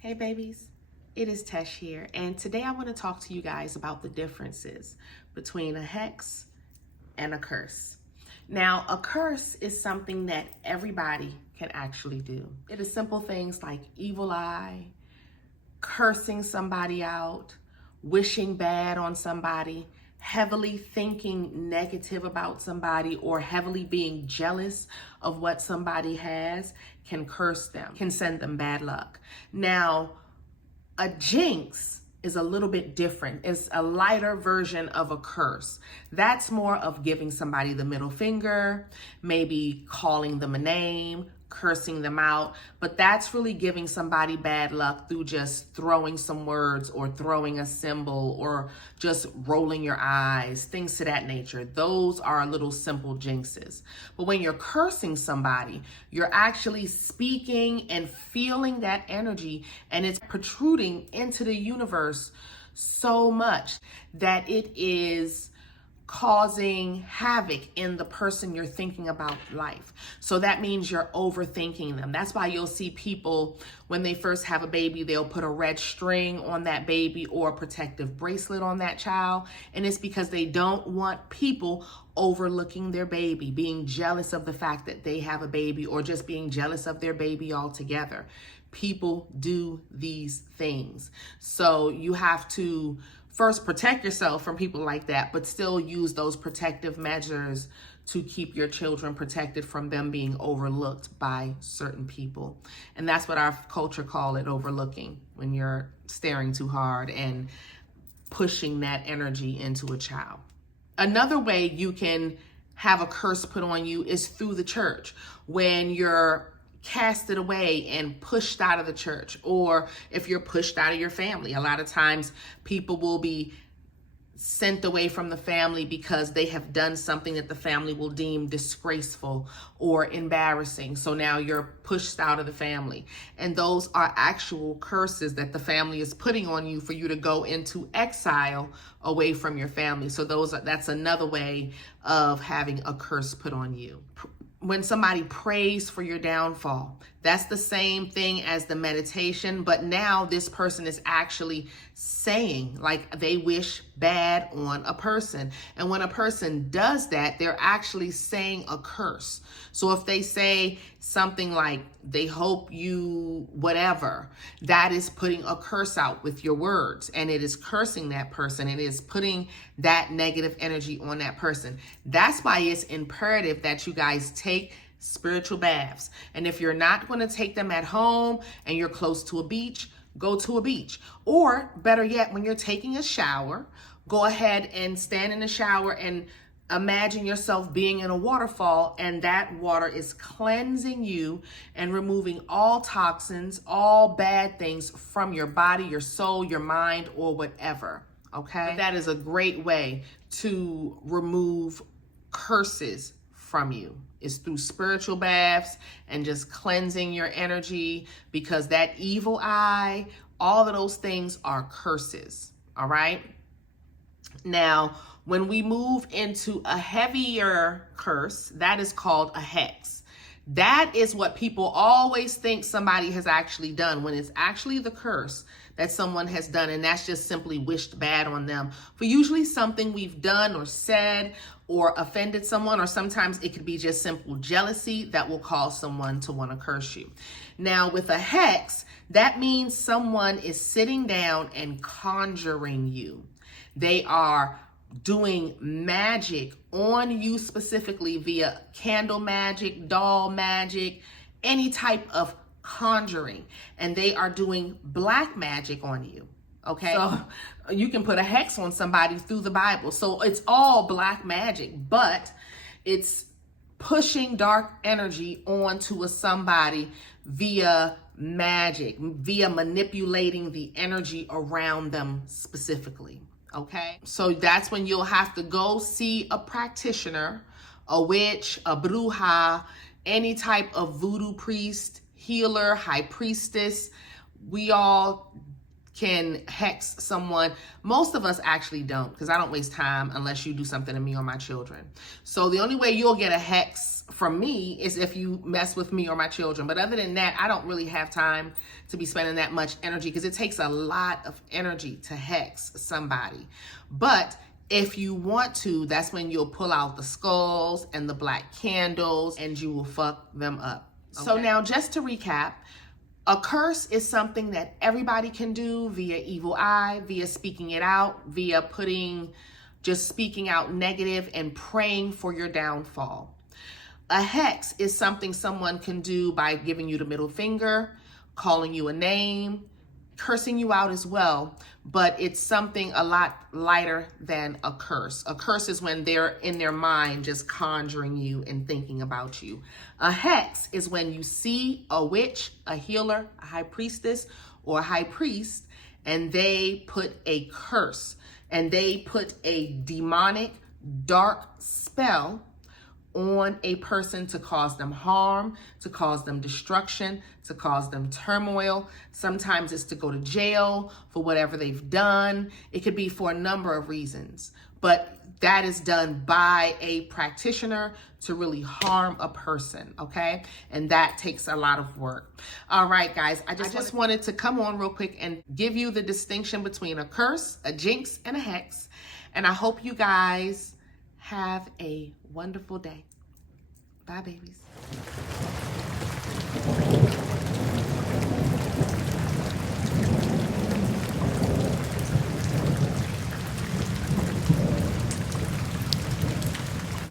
Hey babies, it is Tesh here, and today I want to talk to you guys about the differences between a hex and a curse. Now, a curse is something that everybody can actually do. It is simple things like evil eye, cursing somebody out, wishing bad on somebody, heavily thinking negative about somebody, or heavily being jealous of what somebody has can curse them, can send them bad luck. Now, a jinx is a little bit different. It's a lighter version of a curse. That's more of giving somebody the middle finger, maybe calling them a name, cursing them out, but that's really giving somebody bad luck through just throwing some words or throwing a symbol or just rolling your eyes, things to that nature. Those are little simple jinxes. But when you're cursing somebody, you're actually speaking and feeling that energy, and it's protruding into the universe so much that it is causing havoc in the person you're thinking about life. So that means you're overthinking them. That's why you'll see people, when they first have a baby, they'll put a red string on that baby or a protective bracelet on that child. And it's because they don't want people overlooking their baby, being jealous of the fact that they have a baby, or just being jealous of their baby altogether. People do these things. So you have to first protect yourself from people like that, but still use those protective measures to keep your children protected from them being overlooked by certain people. And that's what our culture call it, overlooking, when you're staring too hard and pushing that energy into a child. Another way you can have a curse put on you is through the church, when you're casted away and pushed out of the church, or if you're pushed out of your family. A lot of times people will be sent away from the family because they have done something that the family will deem disgraceful or embarrassing. So now you're pushed out of the family. And those are actual curses that the family is putting on you for you to go into exile away from your family. So that's another way of having a curse put on you. When somebody prays for your downfall, that's the same thing as the meditation, but now this person is actually saying, like, they wish bad on a person. And when a person does that, they're actually saying a curse. So if they say something like, they hope you whatever, that is putting a curse out with your words, and it is cursing that person. It is putting that negative energy on that person. That's why it's imperative that you guys take spiritual baths. And if you're not going to take them at home and you're close to a beach, go to a beach. Or better yet, when you're taking a shower, go ahead and stand in the shower and imagine yourself being in a waterfall, and that water is cleansing you and removing all toxins, all bad things from your body, your soul, your mind, or whatever. Okay? That is a great way to remove curses from you, is through spiritual baths and just cleansing your energy, because that evil eye, all of those things are curses. All right. Now, when we move into a heavier curse, that is called a hex. That is what people always think somebody has actually done, when it's actually the curse that someone has done, and that's just simply wished bad on them for usually something we've done or said or offended someone, or sometimes it could be just simple jealousy that will cause someone to want to curse you. Now, with a hex, that means someone is sitting down and conjuring you. They are doing magic on you specifically via candle magic, doll magic, any type of conjuring, and they are doing black magic on you. Okay, so you can put a hex on somebody through the Bible. So it's all black magic, but it's pushing dark energy onto somebody via magic, via manipulating the energy around them specifically. Okay, so that's when you'll have to go see a practitioner, a witch, a bruja, any type of voodoo priest, healer, high priestess. We all can hex someone. Most of us actually don't, because I don't waste time unless you do something to me or my children. So the only way you'll get a hex from me is if you mess with me or my children. But other than that, I don't really have time to be spending that much energy, because it takes a lot of energy to hex somebody. But if you want to, that's when you'll pull out the skulls and the black candles and you will fuck them up. Okay. So now, just to recap, a curse is something that everybody can do via evil eye, via speaking it out, via just speaking out negative and praying for your downfall. A hex is something someone can do by giving you the middle finger, calling you a name, cursing you out as well, but it's something a lot lighter than a curse. A curse is when they're in their mind just conjuring you and thinking about you. A hex is when you see a witch, a healer, a high priestess, or a high priest, and they put a curse and they put a demonic dark spell on a person to cause them harm, to cause them destruction, to cause them turmoil. Sometimes it's to go to jail for whatever they've done. It could be for a number of reasons, but that is done by a practitioner to really harm a person, okay? And that takes a lot of work. All right, guys, I just wanted to come on real quick and give you the distinction between a curse, a jinx, and a hex. And I hope you guys have a wonderful day. Bye, babies.